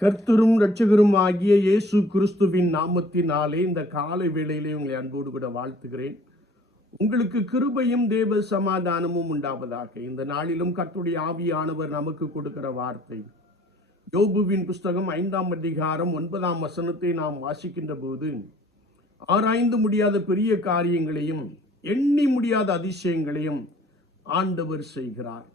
கர்த்தரும் ரட்சகரும் ஆகிய இயேசு கிறிஸ்துவின் நாமத்தினாலே இந்த காலை வேளையிலே உங்களை அன்போடு கூட வாழ்த்துகிறேன். உங்களுக்கு கிருபையும் தேவ சமாதானமும் உண்டாவதாக. இந்த நாளிலும் கர்த்துடைய ஆவியானவர் நமக்கு கொடுக்கிற வார்த்தை. யோபுவின் புஸ்தகம் ஐந்தாம் அதிகாரம் ஒன்பதாம் வசனத்தை நாம் வாசிக்கின்ற போது ஆராய்ந்து முடியாத பெரிய காரியங்களையும் எண்ணி முடியாத அதிசயங்களையும் ஆண்டவர் செய்கிறார்.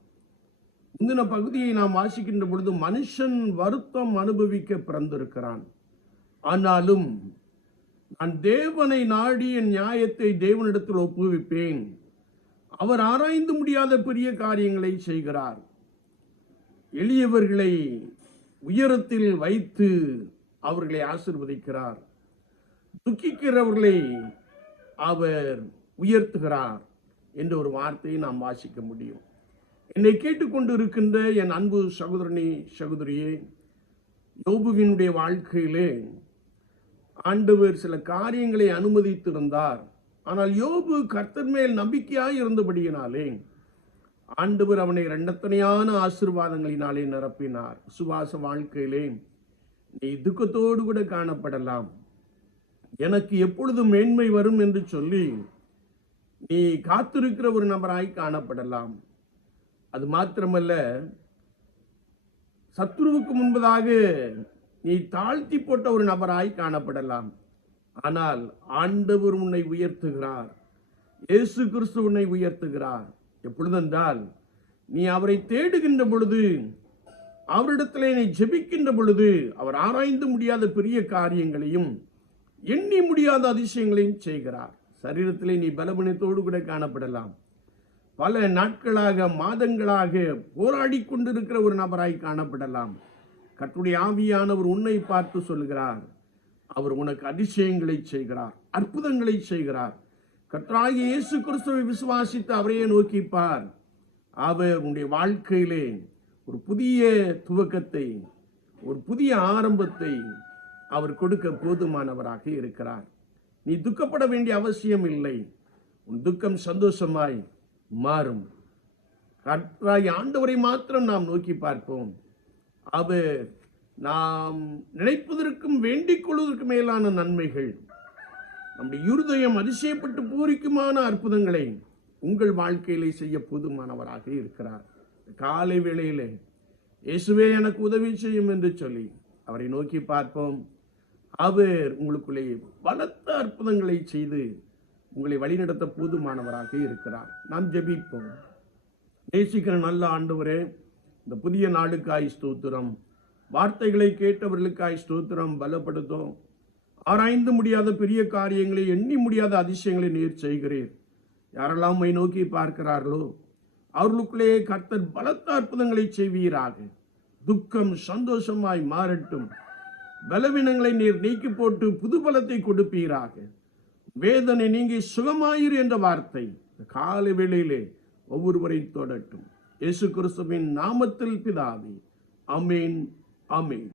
முந்தின பகுதியை நாம் வாசிக்கின்ற பொழுது மனுஷன் வருத்தம் அனுபவிக்க பிறந்திருக்கிறான். ஆனாலும் நான் தேவனை நாடி என் நியாயத்தை தேவனிடத்தில் ஒப்புவிப்பேன். அவர் ஆராய்ந்து முடியாத பெரிய காரியங்களை செய்கிறார். எளியவர்களை உயரத்தில் வைத்து அவர்களை ஆசிர்வதிக்கிறார். துக்கிக்கிறவர்களை அவர் உயர்த்துகிறார் என்ற ஒரு வார்த்தையை நாம் வாசிக்க முடியும். என்னை கேட்டுக்கொண்டு இருக்கின்ற என் அன்பு சகோதரனி சகோதரியே யோபுவினுடைய வாழ்க்கையிலே ஆண்டவர் சில காரியங்களை அனுமதித்திருந்தார். ஆனால் யோபு கர்த்தர் மேல் நம்பிக்கையாய் இருந்தபடியினாலே ஆண்டவர் அவனை ரெண்டத்தனையான ஆசிர்வாதங்களினாலே நிரப்பினார். சுவாச வாழ்க்கையிலே நீ துக்கத்தோடு கூட காணப்படலாம். எனக்கு எப்பொழுது மேன்மை வரும் என்று சொல்லி நீ காத்திருக்கிற ஒரு நபராய் காணப்படலாம். அது மாத்திரமல்ல சத்ருவுக்கு முன்பதாக நீ தாழ்த்தி போட்ட ஒரு நபராய் காணப்படலாம். ஆனால் ஆண்டவர் உன்னை உயர்த்துகிறார். இயேசு கிறிஸ்து உன்னை உயர்த்துகிறார். எப்பொழுதென்றால் நீ அவரை தேடுகின்ற பொழுது அவரிடத்தில் நீ ஜெபிக்கின்ற பொழுது அவர் ஆராய்ந்து முடியாத பெரிய காரியங்களையும் எண்ணி முடியாத அதிசயங்களையும் செய்கிறார். சரீரத்திலே நீ பலபுணத்தோடு கூட காணப்படலாம். பல நாட்களாக மாதங்களாக போராடி கொண்டிருக்கிற ஒரு நபராய் காணப்படலாம். கட்டுடைய ஆவியானவர் உன்னை பார்த்து சொல்கிறார் அவர் உனக்கு அதிசயங்களை செய்கிறார் அற்புதங்களை செய்கிறார். கற்றாகிய இயேசு கிறிஸ்துவை விசுவாசித்து அவரையே நோக்கிப்பார். அவர் உன்னுடைய வாழ்க்கையிலே ஒரு புதிய துவக்கத்தை ஒரு புதிய ஆரம்பத்தை அவர் கொடுக்க போதுமானவராக இருக்கிறார். நீ துக்கப்பட வேண்டிய அவசியம் இல்லை. உன் துக்கம் சந்தோஷமாய் மாறும். கர்த்தராய் ஆண்டவரை மாத்திரம் நாம் நோக்கி பார்ப்போம். அவர் நாம் நினைப்பதற்கும் வேண்டிக் கொள்வதற்கு மேலான நன்மைகள். நம்முடைய இருதயம் அதிசயப்பட்டு பூரிக்குமான அற்புதங்களை உங்கள் வாழ்க்கையிலே செய்ய போதுமானவராக இருக்கிறார். காலை வேளையிலே இயேசுவே எனக்கு உதவி செய்யும் என்று சொல்லி அவரை நோக்கி பார்ப்போம். அவர் உங்களுக்குள்ளே பலத்த அற்புதங்களை செய்து உங்களை வழிநடத்த போதுமானவராக இருக்கிறார். நாம் ஜெபிப்போம். நேசிக்கிற நல்ல ஆண்டவரே இந்த புதிய நாளுக்காய் ஸ்தோத்திரம். வார்த்தைகளை கேட்டவர்களுக்காய் ஸ்தோத்திரம். பலப்படுத்தும். ஆராய்ந்து முடியாத பெரிய காரியங்களை எண்ணி முடியாத அதிசயங்களை நீர் செய்கிறீர். யாரெல்லாம் மை நோக்கி பார்க்கிறார்களோ அவர்களுக்குள்ளே கர்த்தர் பலத்த அற்புதங்களை செய்வீராக. துக்கம் சந்தோஷமாய் மாறட்டும். பலவீனங்களை நீர் நீக்கி போட்டு புது பலத்தை கொடுப்பீராக. வேதனை நீங்கி சுகமாயிரு என்ற வார்த்தை. காலை வேளையிலே ஒவ்வொருவரை தொடட்டும். இயேசு கிறிஸ்துவின் நாமத்தில் பிதாவே. அமேன் அமேன்